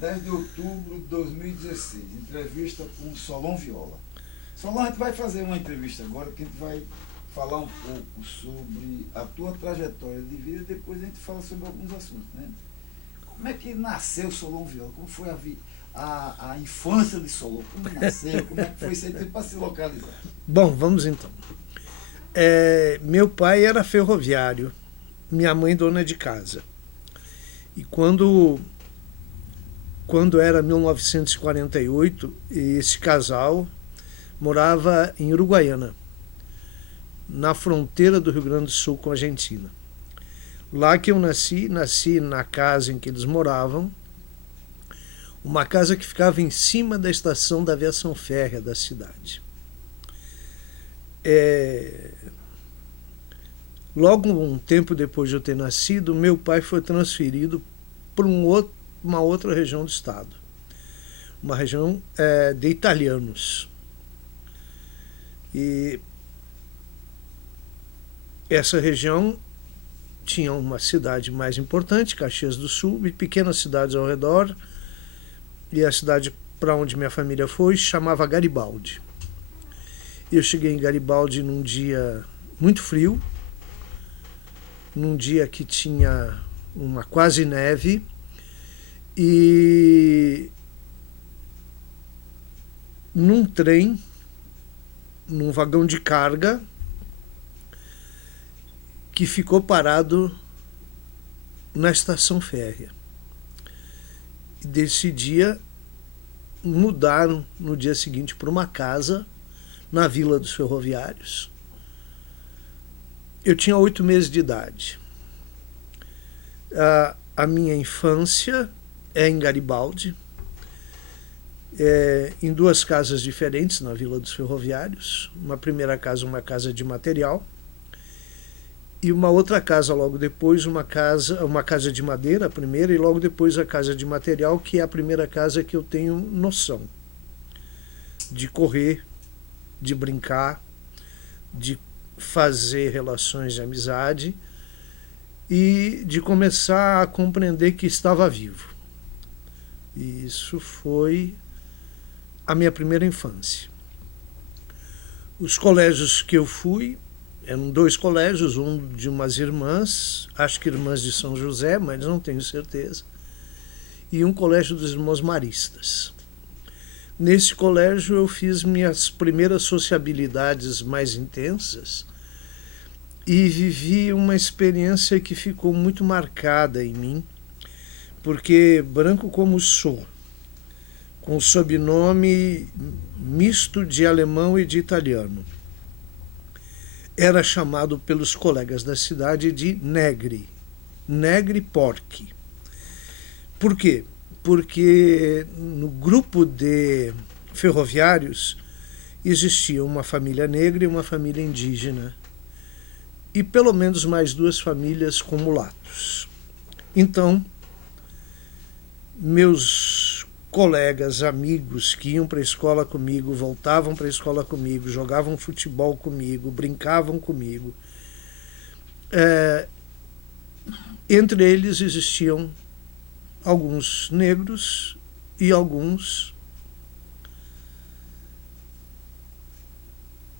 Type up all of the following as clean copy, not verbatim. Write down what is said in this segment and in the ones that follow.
10 de outubro de 2016, entrevista com Solon Viola. Solon, a gente vai fazer uma entrevista agora que a gente vai falar um pouco sobre a tua trajetória de vida e depois a gente fala sobre alguns assuntos, né? Como é que nasceu Solon Viola? Como foi a infância de Solon? Como nasceu? Como é que foi isso aí para se localizar? Bom, vamos então. Meu pai era ferroviário, minha mãe dona de casa. E quando era 1948, esse casal morava em Uruguaiana, na fronteira do Rio Grande do Sul com a Argentina. Lá que eu nasci na casa em que eles moravam, uma casa que ficava em cima da estação da aviação férrea da cidade. Logo um tempo depois de eu ter nascido, meu pai foi transferido para uma outra região do estado, uma região de italianos. E essa região tinha uma cidade mais importante, Caxias do Sul, e pequenas cidades ao redor. E a cidade para onde minha família foi chamava Garibaldi. Eu cheguei em Garibaldi num dia muito frio, num dia que tinha uma quase neve, e num trem, num vagão de carga, que ficou parado na estação férrea. E desse dia mudaram no dia seguinte para uma casa na Vila dos Ferroviários. Eu tinha 8 meses de idade. A minha infância é em Garibaldi, em 2 casas diferentes na Vila dos Ferroviários. Uma primeira casa, uma casa de material, e uma outra casa logo depois, uma casa de madeira, a primeira, e logo depois a casa de material, que é a primeira casa que eu tenho noção de correr, de brincar, de fazer relações de amizade e de começar a compreender que estava vivo. E isso foi a minha primeira infância. Os colégios que eu fui eram 2 colégios, um de umas irmãs, acho que irmãs de São José, mas não tenho certeza, e um colégio dos irmãos maristas. Nesse colégio eu fiz minhas primeiras sociabilidades mais intensas e vivi uma experiência que ficou muito marcada em mim, porque, branco como sou, com sobrenome misto de alemão e de italiano, era chamado pelos colegas da cidade de Negri, Negri Porchi. Por quê? Porque no grupo de ferroviários existia uma família negra e uma família indígena, e pelo menos mais 2 famílias com mulatos. Então, meus colegas, amigos que iam para a escola comigo, voltavam para a escola comigo, jogavam futebol comigo, brincavam comigo. Entre eles existiam alguns negros e alguns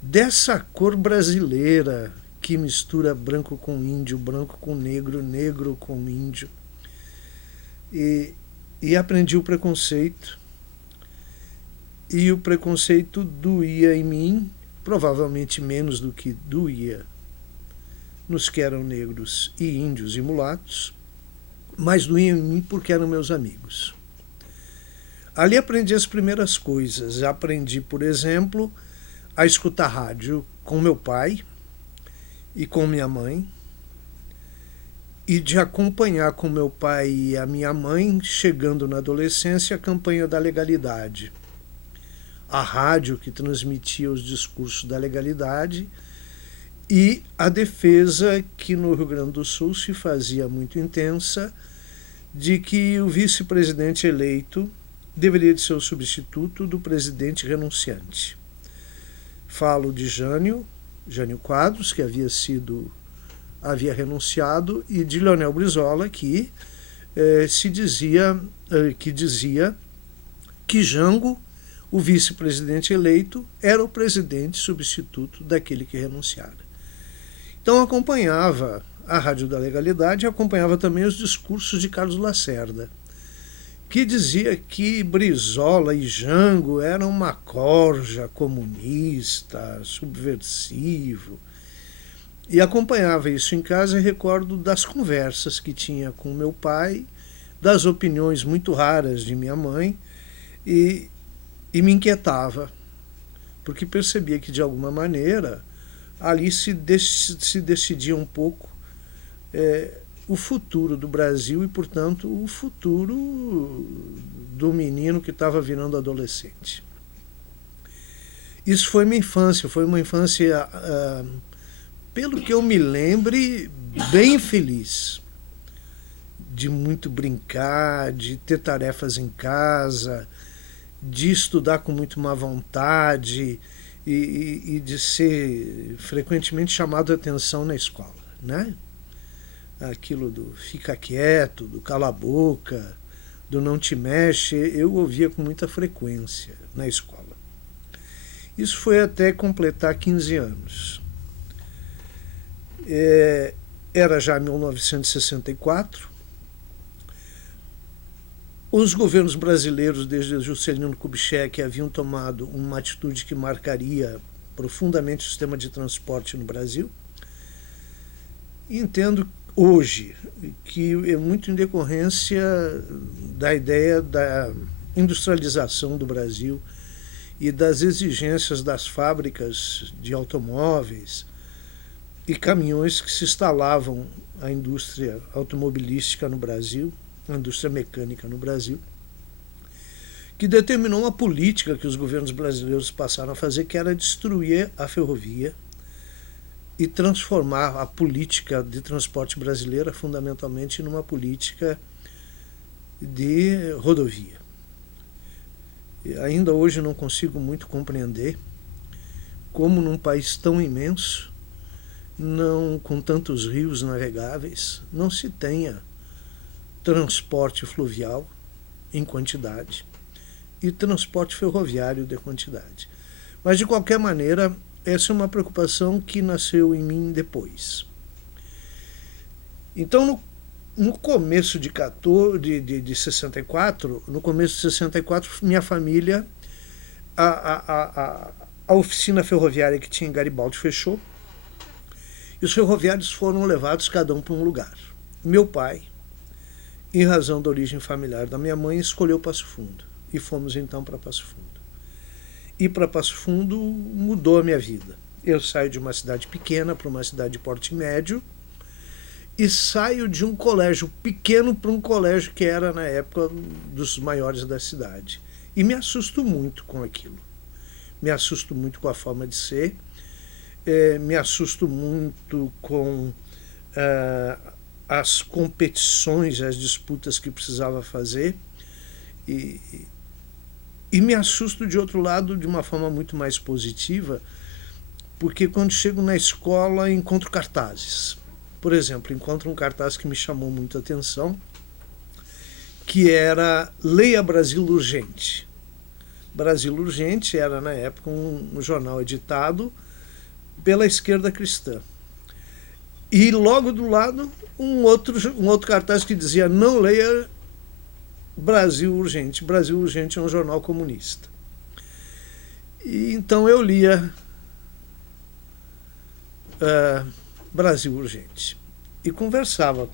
dessa cor brasileira que mistura branco com índio, branco com negro, negro com índio. E aprendi o preconceito. E o preconceito doía em mim, provavelmente menos do que doía nos que eram negros e índios e mulatos, mas doía em mim porque eram meus amigos. Ali aprendi as primeiras coisas. Aprendi, por exemplo, a escutar rádio com meu pai e com minha mãe, e de acompanhar com meu pai e a minha mãe, chegando na adolescência, a campanha da legalidade. A rádio que transmitia os discursos da legalidade e a defesa que no Rio Grande do Sul se fazia muito intensa de que o vice-presidente eleito deveria de ser o substituto do presidente renunciante. Falo de Jânio Quadros, que havia renunciado, e de Leonel Brizola, que se dizia que Jango, o vice-presidente eleito, era o presidente substituto daquele que renunciara. Então acompanhava a Rádio da Legalidade e acompanhava também os discursos de Carlos Lacerda, que dizia que Brizola e Jango eram uma corja comunista, subversivo. E acompanhava isso em casa e recordo das conversas que tinha com meu pai, das opiniões muito raras de minha mãe, e me inquietava, porque percebia que, de alguma maneira, ali se decidia um pouco o futuro do Brasil e, portanto, o futuro do menino que estava virando adolescente. Isso foi minha infância, foi uma infância, pelo que eu me lembre, bem feliz. De muito brincar, de ter tarefas em casa, de estudar com muito má vontade e de ser frequentemente chamado a atenção na escola, né? Aquilo do fica quieto, do cala a boca, do não te mexe, eu ouvia com muita frequência na escola. Isso foi até completar 15 anos. Era já 1964. Os governos brasileiros, desde Juscelino Kubitschek, haviam tomado uma atitude que marcaria profundamente o sistema de transporte no Brasil. E entendo hoje que é muito em decorrência da ideia da industrialização do Brasil e das exigências das fábricas de automóveis e caminhões que se instalavam a indústria automobilística no Brasil, a indústria mecânica no Brasil, que determinou uma política que os governos brasileiros passaram a fazer, que era destruir a ferrovia e transformar a política de transporte brasileira fundamentalmente numa política de rodovia. E ainda hoje não consigo muito compreender como num país tão imenso, não com tantos rios navegáveis, não se tenha transporte fluvial em quantidade e transporte ferroviário de quantidade. Mas, de qualquer maneira, essa é uma preocupação que nasceu em mim depois. Então, no começo de 64, no começo de 64, minha família, a oficina ferroviária que tinha em Garibaldi fechou e os ferroviários foram levados cada um para um lugar. Meu pai, em razão da origem familiar da minha mãe, escolheu Passo Fundo. E fomos então para Passo Fundo. Ir para Passo Fundo mudou a minha vida. Eu saio de uma cidade pequena para uma cidade de porte médio e saio de um colégio pequeno para um colégio que era, na época, dos maiores da cidade. E me assusto muito com aquilo. Me assusto muito com a forma de ser, me assusto muito com as competições, as disputas que precisava fazer e me assusto, de outro lado, de uma forma muito mais positiva, porque quando chego na escola encontro cartazes. Por exemplo, encontro um cartaz que me chamou muito a atenção, que era Leia Brasil Urgente. Brasil Urgente era, na época, um jornal editado pela esquerda cristã. E logo do lado, um outro cartaz que dizia: não leia Brasil Urgente. Brasil Urgente é um jornal comunista. E então eu lia Brasil Urgente. E conversava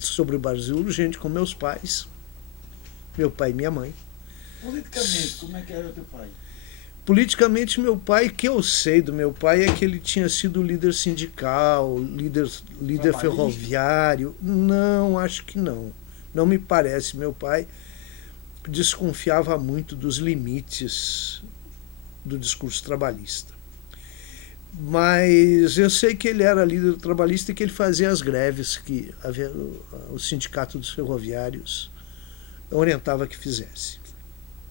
sobre o Brasil Urgente com meus pais, meu pai e minha mãe. Politicamente, como é que era o teu pai? Politicamente, meu pai, que eu sei do meu pai, é que ele tinha sido líder sindical, líder ferroviário. Não, acho que não. Não me parece. Meu pai desconfiava muito dos limites do discurso trabalhista. Mas eu sei que ele era líder trabalhista e que ele fazia as greves que o sindicato dos ferroviários orientava que fizesse.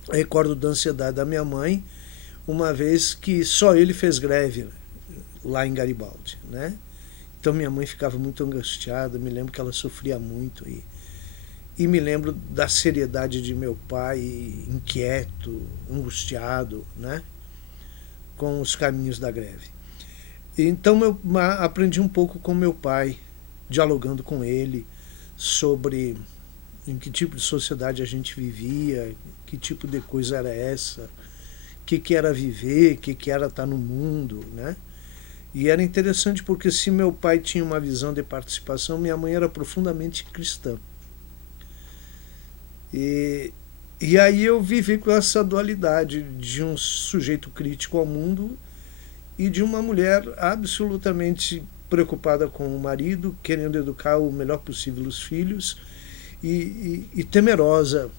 Eu recordo da ansiedade da minha mãe, uma vez que só ele fez greve lá em Garibaldi, né? Então minha mãe ficava muito angustiada, me lembro que ela sofria muito e me lembro da seriedade de meu pai, inquieto, angustiado, né, com os caminhos da greve. Então eu aprendi um pouco com meu pai, dialogando com ele sobre em que tipo de sociedade a gente vivia, que tipo de coisa era essa, o que era viver, o que era estar no mundo, né? E era interessante porque se meu pai tinha uma visão de participação, minha mãe era profundamente cristã. E aí eu vivi com essa dualidade de um sujeito crítico ao mundo e de uma mulher absolutamente preocupada com o marido, querendo educar o melhor possível os filhos e temerosa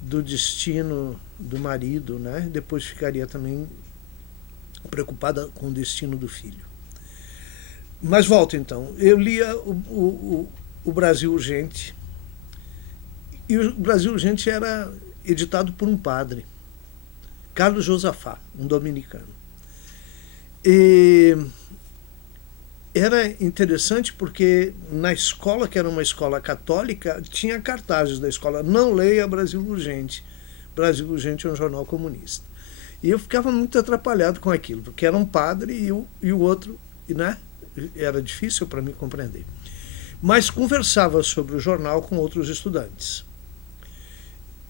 do destino do marido, né? Depois ficaria também preocupada com o destino do filho. Mas volto então, eu lia o Brasil Urgente, e o Brasil Urgente era editado por um padre, Carlos Josafá, um dominicano. E era interessante porque na escola, que era uma escola católica, tinha cartazes da escola: não leia Brasil Urgente. Brasil Urgente é um jornal comunista. E eu ficava muito atrapalhado com aquilo, porque era um padre e o outro, né? Era difícil para mim compreender. Mas conversava sobre o jornal com outros estudantes.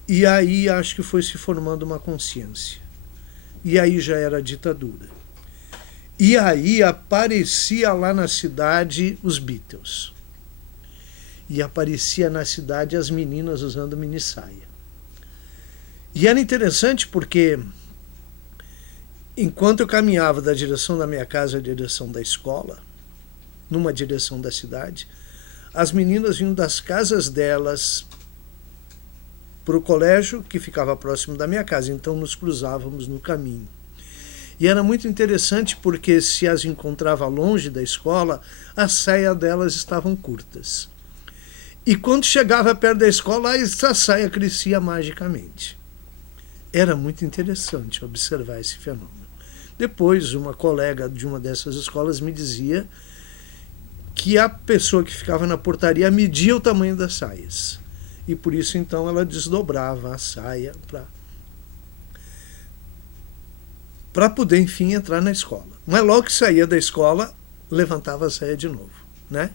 E aí acho que foi se formando uma consciência. E aí já era ditadura. E aí aparecia lá na cidade os Beatles. E aparecia na cidade as meninas usando minissaia. E era interessante porque, enquanto eu caminhava da direção da minha casa à direção da escola, numa direção da cidade, as meninas vinham das casas delas para o colégio, que ficava próximo da minha casa. Então nos cruzávamos no caminho. E era muito interessante porque se as encontrava longe da escola, as saias delas estavam curtas. E quando chegava perto da escola, essa saia crescia magicamente. Era muito interessante observar esse fenômeno. Depois, uma colega de uma dessas escolas me dizia que a pessoa que ficava na portaria media o tamanho das saias. E por isso, então, ela desdobrava a saia para poder, enfim, entrar na escola. Mas logo que saía da escola, levantava a saia de novo, né?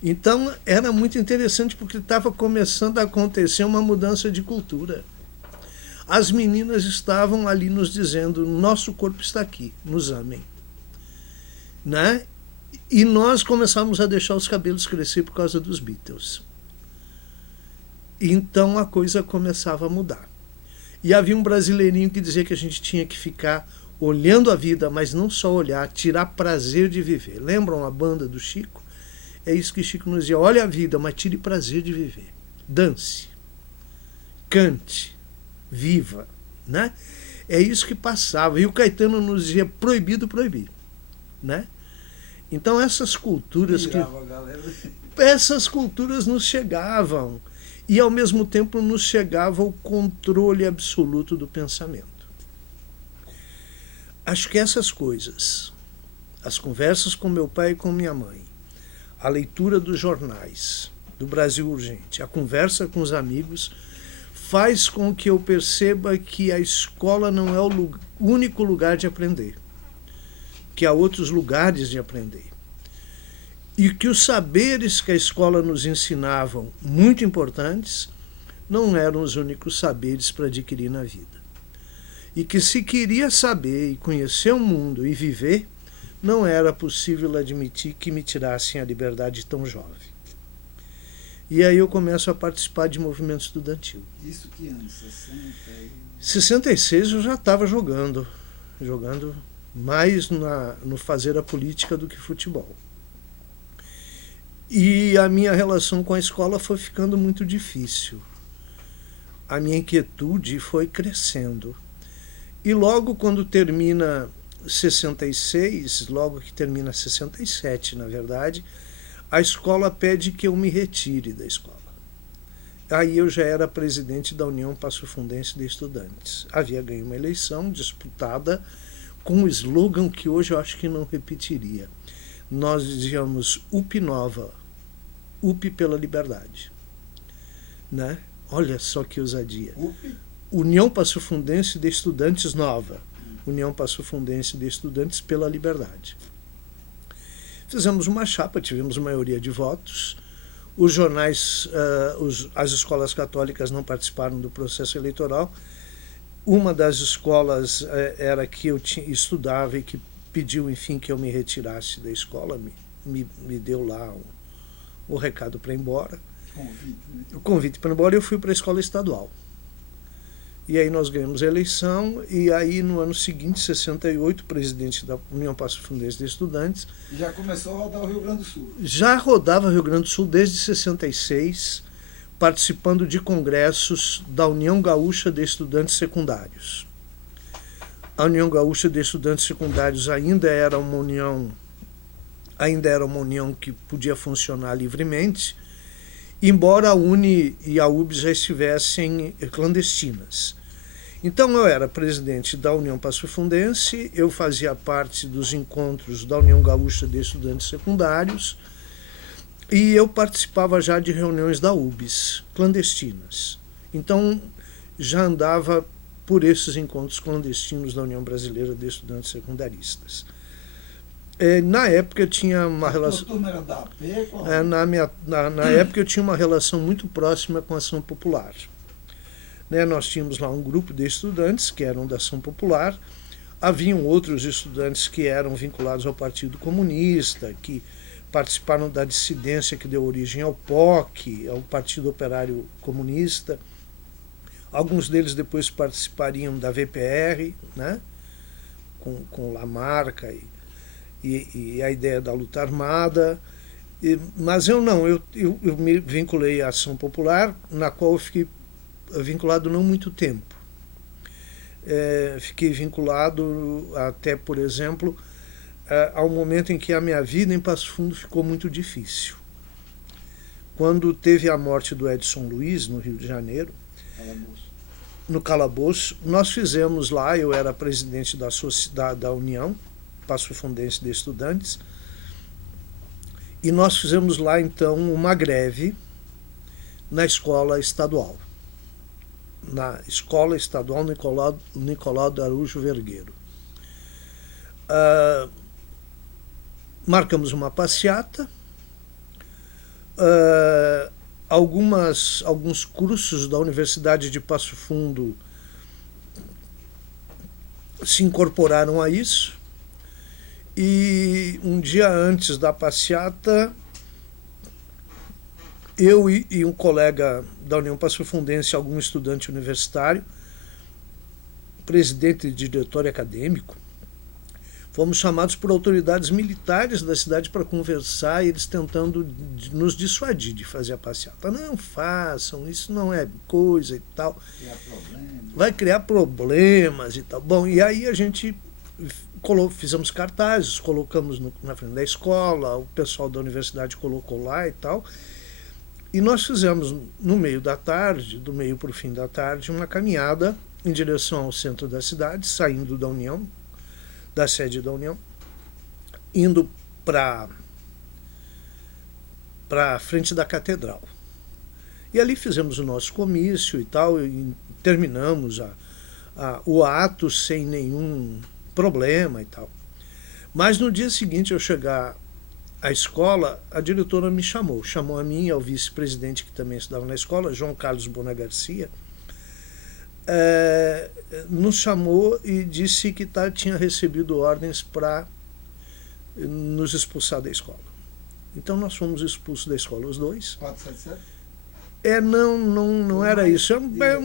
Então, era muito interessante porque estava começando a acontecer uma mudança de cultura. As meninas estavam ali nos dizendo: nosso corpo está aqui, nos amem, né? E nós começamos a deixar os cabelos crescer por causa dos Beatles. Então a coisa começava a mudar. E havia um brasileirinho que dizia que a gente tinha que ficar olhando a vida, mas não só olhar, tirar prazer de viver. Lembram a banda do Chico? É isso que Chico nos dizia: olha a vida, mas tire prazer de viver. Dance, cante, viva, né? É isso que passava. E o Caetano nos dizia: proibido proibir, né? Então essas culturas essas culturas nos chegavam. E, ao mesmo tempo, nos chegava o controle absoluto do pensamento. Acho que essas coisas, as conversas com meu pai e com minha mãe, a leitura dos jornais, do Brasil Urgente, a conversa com os amigos, faz com que eu perceba que a escola não é o único lugar de aprender, que há outros lugares de aprender. E que os saberes que a escola nos ensinavam, muito importantes, não eram os únicos saberes para adquirir na vida. E que se queria saber e conhecer o mundo e viver, não era possível admitir que me tirassem a liberdade tão jovem. E aí eu começo a participar de movimento estudantil. Isso que ano? 66 eu já estava jogando mais no fazer a política do que futebol. E a minha relação com a escola foi ficando muito difícil. A minha inquietude foi crescendo. E logo quando termina 66, logo que termina 67, na verdade, a escola pede que eu me retire da escola. Aí eu já era presidente da União Passo-Fundense de Estudantes. Havia ganho uma eleição disputada com um slogan que hoje eu acho que não repetiria. Nós dizíamos UP Nova, UP pela liberdade. né? Olha só que ousadia. UP? União Passofundense de Estudantes Nova. União Passofundense de Estudantes pela Liberdade. Fizemos uma chapa, tivemos maioria de votos. Os jornais, as escolas católicas não participaram do processo eleitoral. Uma das escolas era que eu estudava e que pediu, enfim, que eu me retirasse da escola, me deu lá o recado para ir embora. Convite, né? O convite para ir embora, eu fui para a escola estadual. E aí nós ganhamos a eleição, e aí no ano seguinte, 68, presidente da União Passofundense de Estudantes. Já começou a rodar o Rio Grande do Sul. Já rodava o Rio Grande do Sul desde 66, participando de congressos da União Gaúcha de Estudantes Secundários. A União Gaúcha de Estudantes Secundários ainda era uma união que podia funcionar livremente, embora a UNE e a UB já estivessem clandestinas. Então eu era presidente da União Passofundense, eu fazia parte dos encontros da União Gaúcha de Estudantes Secundários e eu participava já de reuniões da UBS, clandestinas. Então já andava por esses encontros clandestinos da União Brasileira de Estudantes Secundaristas. Na época eu tinha uma relação. Era da AP, na época eu tinha uma relação muito próxima com a Ação Popular. Nós tínhamos lá um grupo de estudantes que eram da Ação Popular, haviam outros estudantes que eram vinculados ao Partido Comunista, que participaram da dissidência que deu origem ao POC, ao Partido Operário Comunista. Alguns deles depois participariam da VPR, né? com Lamarca e a ideia da luta armada. Mas eu não, eu me vinculei à Ação Popular, na qual eu fiquei vinculado não muito tempo. Fiquei vinculado até, por exemplo, ao momento em que a minha vida em Passo Fundo ficou muito difícil. Quando teve a morte do Edson Luiz, no Rio de Janeiro, no Calabouço, nós fizemos lá, eu era presidente da União Passofundense de Estudantes, e nós fizemos lá então uma greve na escola estadual. Na Escola Estadual Nicolau de Araújo Vergueiro. Marcamos uma passeata, alguns cursos da Universidade de Passo Fundo se incorporaram a isso, e um dia antes da passeata, eu e um colega da União Passofundense, algum estudante universitário, presidente de diretório acadêmico, fomos chamados por autoridades militares da cidade para conversar, e eles tentando nos dissuadir de fazer a passeata. Não façam, isso não é coisa e tal. Vai criar problemas e tal. Bom, e aí a gente fizemos cartazes, colocamos na frente da escola, o pessoal da universidade colocou lá e tal. E nós fizemos, no meio da tarde, do meio para o fim da tarde, uma caminhada em direção ao centro da cidade, saindo da União, da sede da União, indo para a frente da catedral. E ali fizemos o nosso comício e tal, e terminamos o ato sem nenhum problema e tal. Mas no dia seguinte, eu chegar à escola, a diretora me chamou a mim e ao vice-presidente que também estudava na escola, João Carlos Bona Garcia, nos chamou e disse que tinha recebido ordens para nos expulsar da escola. Então nós fomos expulsos da escola, os dois. 477? Não era isso.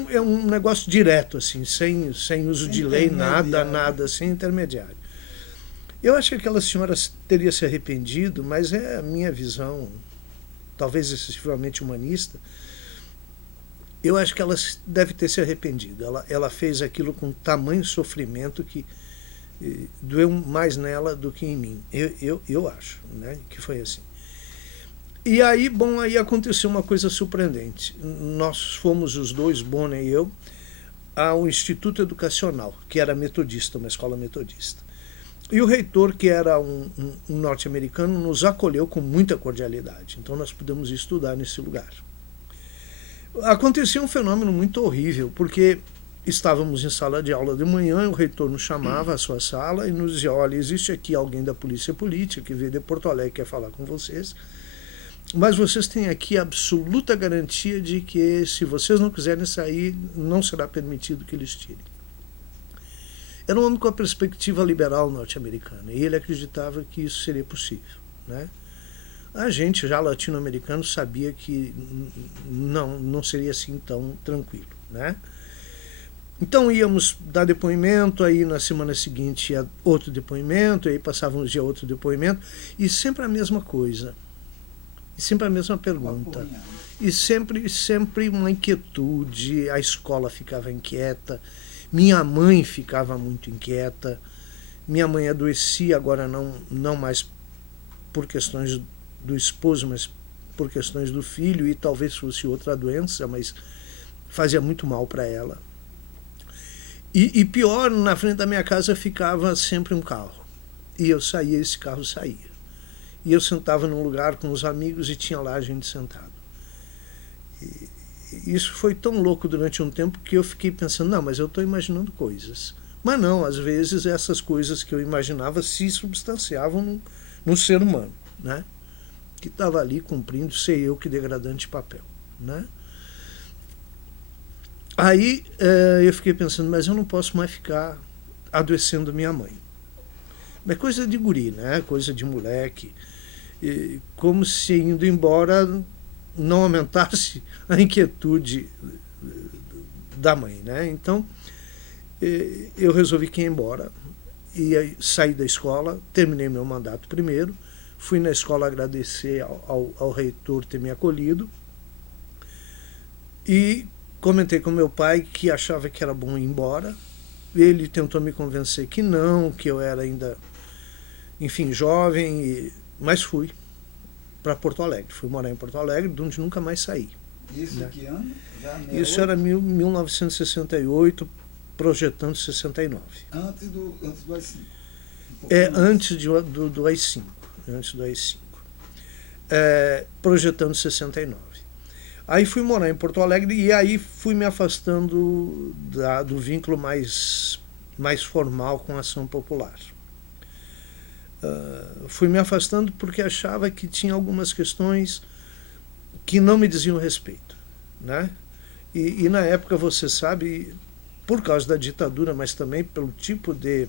É um negócio direto, assim, sem uso de lei, nada, sem intermediário. Eu acho que aquela senhora teria se arrependido, mas é a minha visão, talvez excessivamente humanista. Eu acho que ela deve ter se arrependido. Ela fez aquilo com tamanho sofrimento que doeu mais nela do que em mim. Eu acho, né, que foi assim. E aí, aí aconteceu uma coisa surpreendente. Nós fomos os dois, Bona e eu, ao Instituto Educacional, que era metodista, uma escola metodista. E o reitor, que era um norte-americano, nos acolheu com muita cordialidade. Então nós pudemos estudar nesse lugar. Acontecia um fenômeno muito horrível, porque estávamos em sala de aula de manhã e o reitor nos chamava à sua sala e nos dizia: olha, existe aqui alguém da polícia política que veio de Porto Alegre e quer falar com vocês, mas vocês têm aqui absoluta garantia de que, se vocês não quiserem sair, não será permitido que eles tirem. Era um homem com a perspectiva liberal norte-americana e ele acreditava que isso seria possível, né? A gente, já latino-americano, sabia que não seria assim tão tranquilo, né? Então íamos dar depoimento, aí na semana seguinte ia outro depoimento, aí passava uns dias outro depoimento, e sempre a mesma coisa, e sempre a mesma pergunta, e sempre uma inquietude. A escola ficava inquieta, minha mãe ficava muito inquieta, minha mãe adoecia, agora não mais por questões do esposo, mas por questões do filho, e talvez fosse outra doença, mas fazia muito mal para ela. E pior, na frente da minha casa ficava sempre um carro. E eu saía, esse carro saía. E eu sentava num lugar com os amigos e tinha lá a gente sentado. E isso foi tão louco durante um tempo que eu fiquei pensando, não, mas eu estou imaginando coisas. Mas não, às vezes essas coisas que eu imaginava se substanciavam no ser humano, né? Que estava ali cumprindo, sei eu que degradante papel, né? Aí eu fiquei pensando, mas eu não posso mais ficar adoecendo minha mãe. Mas coisa de guri, né? Coisa de moleque. E como se indo embora não aumentasse a inquietude da mãe, né? Então eu resolvi que ia embora. E aí, saí da escola, terminei meu mandato primeiro, fui na escola agradecer ao reitor ter me acolhido e comentei com meu pai que achava que era bom ir embora. Ele tentou me convencer que não, que eu era ainda, enfim, jovem, mas fui para Porto Alegre. Fui morar em Porto Alegre, de onde nunca mais saí. Isso, né? Que ano? Isso era 1968, projetando 69. Antes do AI-5. Antes do AI-5. Antes do AI-5. Projetando 69. Aí fui morar em Porto Alegre e aí fui me afastando do vínculo mais formal com a ação popular. Fui me afastando porque achava que tinha algumas questões que não me diziam respeito, né? E na época, você sabe, por causa da ditadura, mas também pelo tipo de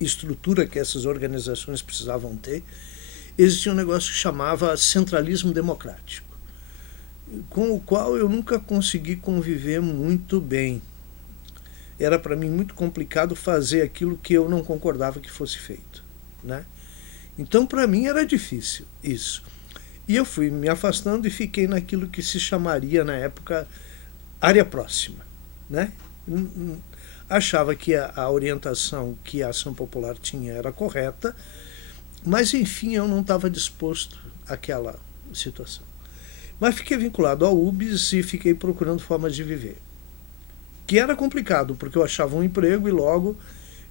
estrutura que essas organizações precisavam ter, existia um negócio que chamava centralismo democrático, com o qual eu nunca consegui conviver muito bem. Era para mim muito complicado fazer aquilo que eu não concordava que fosse feito, né? Então, para mim, era difícil isso. E eu fui me afastando e fiquei naquilo que se chamaria, na época, área próxima, né? Achava que a orientação que a ação popular tinha era correta, mas, enfim, eu não estava disposto àquela situação. Mas fiquei vinculado ao UBS e fiquei procurando formas de viver. Que era complicado, porque eu achava um emprego e logo,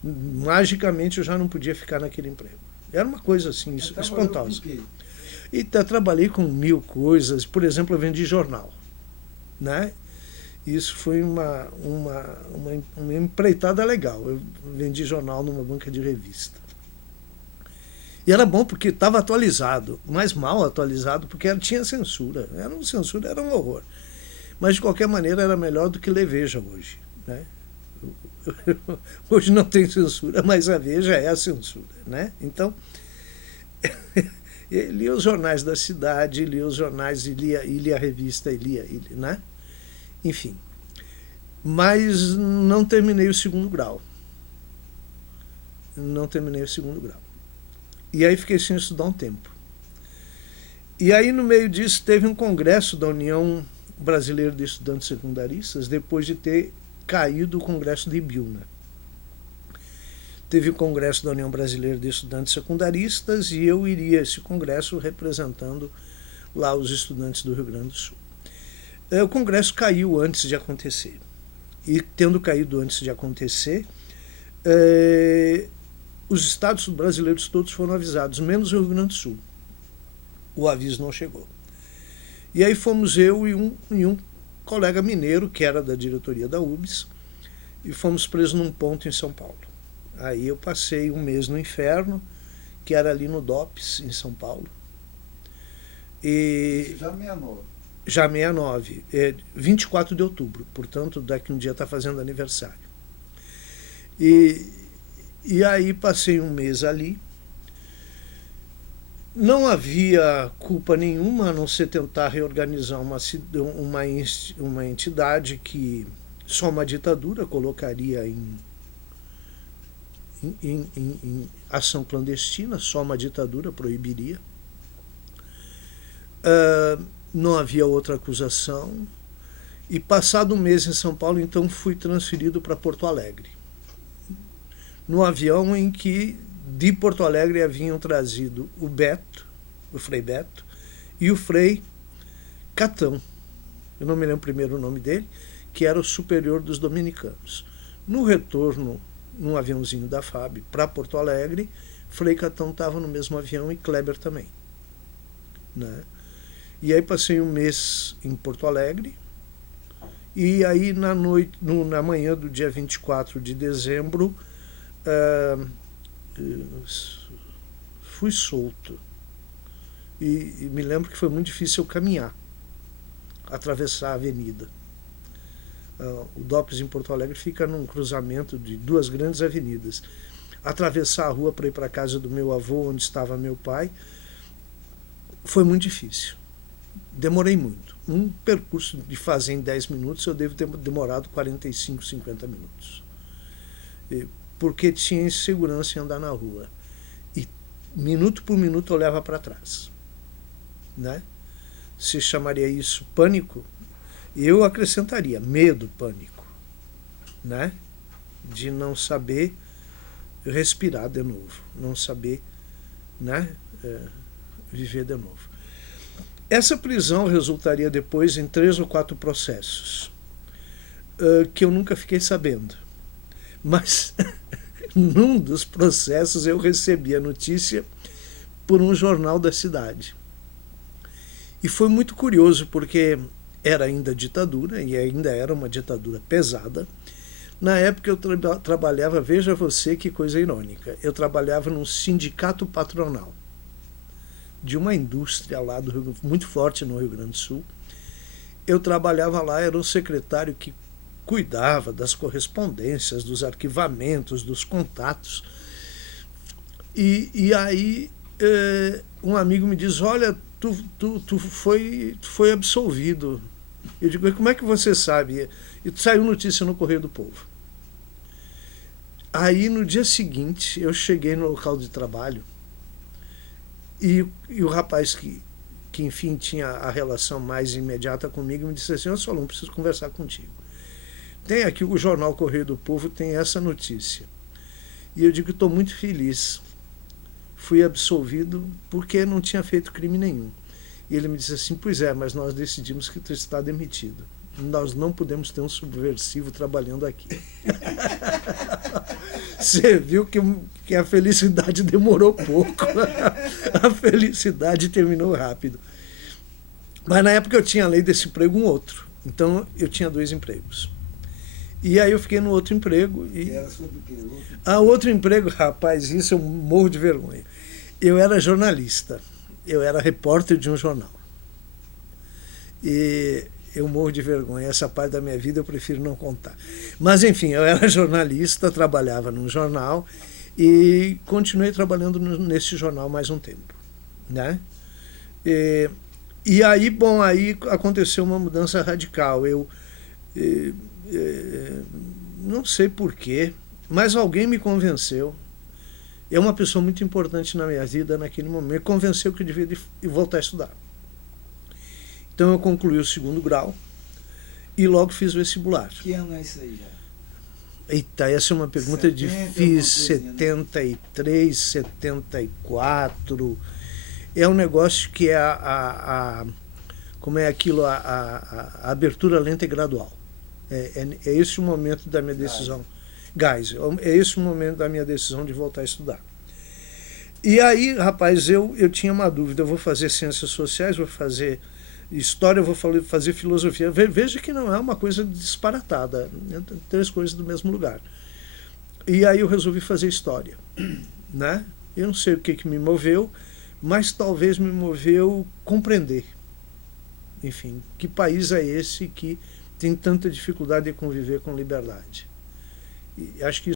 magicamente, eu já não podia ficar naquele emprego. Era uma coisa assim, espantosa. E trabalhei com 1000 coisas. Por exemplo, eu vendi jornal, né? Isso foi uma empreitada legal. Eu vendi jornal numa banca de revista. E era bom porque estava atualizado, mas mal atualizado, porque tinha censura. Censura era um horror. Mas, de qualquer maneira, era melhor do que ler Veja hoje, né? Hoje não tem censura, mas a Veja é a censura, né? Então, lia os jornais da cidade, lia os jornais, e lia a revista, né? Enfim. Mas não terminei o segundo grau. Não terminei o segundo grau. E aí fiquei sem estudar um tempo. E aí, no meio disso, teve um congresso da União Brasileira de Estudantes Secundaristas, depois de ter caído o congresso de Ibiúna. Teve o congresso da União Brasileira de Estudantes Secundaristas e eu iria a esse congresso representando lá os estudantes do Rio Grande do Sul. O congresso caiu antes de acontecer. E, tendo caído antes de acontecer, os estados brasileiros todos foram avisados, menos o Rio Grande do Sul. O aviso não chegou. E aí fomos eu e um colega mineiro, que era da diretoria da UBS, e fomos presos num ponto em São Paulo. Aí eu passei um mês no inferno, que era ali no DOPS, em São Paulo. E já 69. Já 69, 24 de outubro, portanto, daqui um dia está fazendo aniversário. E aí passei um mês ali. Não havia culpa nenhuma a não ser tentar reorganizar uma entidade que só uma ditadura colocaria em ação clandestina, só uma ditadura proibiria. Não havia outra acusação. E passado um mês em São Paulo, então fui transferido para Porto Alegre. No avião em que de Porto Alegre haviam trazido o Beto, o Frei Beto, e o Frei Catão, eu não me lembro o primeiro nome dele, que era o superior dos dominicanos. No retorno, num aviãozinho da FAB, para Porto Alegre, Frei Catão estava no mesmo avião e Kleber também. Né? E aí passei um mês em Porto Alegre, e aí na manhã do dia 24 de dezembro, fui solto. E me lembro que foi muito difícil eu caminhar, atravessar a avenida. O DOPS em Porto Alegre fica num cruzamento de duas grandes avenidas. Atravessar a rua para ir para a casa do meu avô, onde estava meu pai, foi muito difícil. Demorei muito. Um percurso de fazer em 10 minutos, eu devo ter demorado 45, 50 minutos. Porque tinha insegurança em andar na rua. E minuto por minuto eu olhava para trás. Né? Se chamaria isso pânico, eu acrescentaria medo, pânico. Né? De não saber respirar de novo, não saber, né, viver de novo. Essa prisão resultaria depois em 3 ou 4 processos, que eu nunca fiquei sabendo. Mas num dos processos eu recebi a notícia por um jornal da cidade. E foi muito curioso, porque era ainda ditadura, e ainda era uma ditadura pesada. Na época eu trabalhava, veja você que coisa irônica, eu trabalhava num sindicato patronal de uma indústria lá muito forte no Rio Grande do Sul. Eu trabalhava lá, era um secretário que cuidava das correspondências, dos arquivamentos, dos contatos. E aí um amigo me diz, olha, tu foi absolvido. Eu digo, como é que você sabe? E saiu notícia no Correio do Povo. Aí no dia seguinte eu cheguei no local de trabalho e o rapaz que enfim tinha a relação mais imediata comigo me disse assim, ô Solon, preciso conversar contigo. Tem aqui o jornal Correio do Povo, tem essa notícia. E eu digo que estou muito feliz. Fui absolvido porque não tinha feito crime nenhum. E ele me disse assim, pois é, mas nós decidimos que tu está demitido. Nós não podemos ter um subversivo trabalhando aqui. Você viu que a felicidade demorou pouco. A felicidade terminou rápido. Mas na época eu tinha, além desse emprego, um outro. Então eu tinha 2 empregos. E aí eu fiquei no outro emprego. E era sobre o quê? Outro emprego, rapaz, isso eu morro de vergonha. Eu era jornalista. Eu era repórter de um jornal. E eu morro de vergonha. Essa parte da minha vida eu prefiro não contar. Mas, enfim, eu era jornalista, trabalhava num jornal e continuei trabalhando nesse jornal mais um tempo. Né? E aí, bom, aí aconteceu uma mudança radical. Eu não sei porquê, mas alguém me convenceu. É uma pessoa muito importante na minha vida naquele momento. Me convenceu que eu devia voltar a estudar. Então eu concluí o 2º grau e logo fiz o vestibular. Que ano é isso aí já? Eita, essa é uma pergunta difícil. 73, 74. É um negócio que é como é aquilo, a abertura lenta e gradual. É esse o momento da minha decisão. É esse o momento da minha decisão de voltar a estudar. E aí, rapaz, eu tinha uma dúvida. Eu vou fazer ciências sociais, vou fazer História eu vou fazer filosofia. Veja que não é uma coisa disparatada, três coisas do mesmo lugar. E aí eu resolvi fazer história, né? Eu não sei o que me moveu, mas talvez me moveu compreender. Enfim, que país é esse que tem tanta dificuldade de conviver com liberdade? E acho que